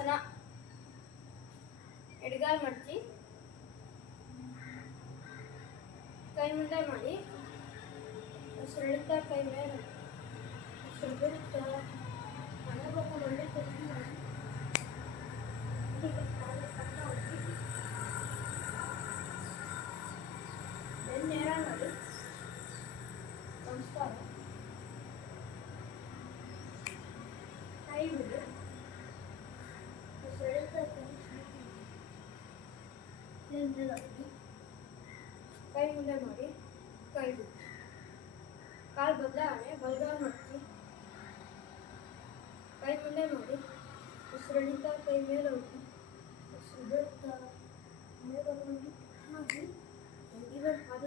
ಪದ್ಮಾಸನ. ಎಡಗಾಲ್ ಮಡಚಿ ಕೈ ಮುಂದೆ ಮಾಡಿ ಉಸಿರೆಳಿತಾ ಕೈ ಮೇಲೆ ಉಸಿರು ಬಿಡ್ತಾ ಮನೋಭಾವ ಒಳ್ಳೆ ಕೆಲಸ ಮಾಡಿ ನೇರ ಮಾಡಿ. ನಮಸ್ಕಾರ. ಕೈ ಬಿಡಿ ಉಸಿರೆಳಿತಾ ಕೈ ಮುಂದೆ ಮಾಡಿ ಕೈ ಬಿಡಿ. ಕಾಲು ಬದಲಾವಣೆ ಬಲಗಾಲ್ ಮಡಚಿ ಕೈ ಮುಂದೆ ಮಾಡಿ ಉಸಿರೆಳಿತಾ ಕೈ ಮೇಲೆ ಹೋಗಿ ಉಸಿರು ಬಿಡ್ತಾ ಮೇಲೆ ಬಂದು ಮಾಡಿ ಇವಾಗ ಪಾದ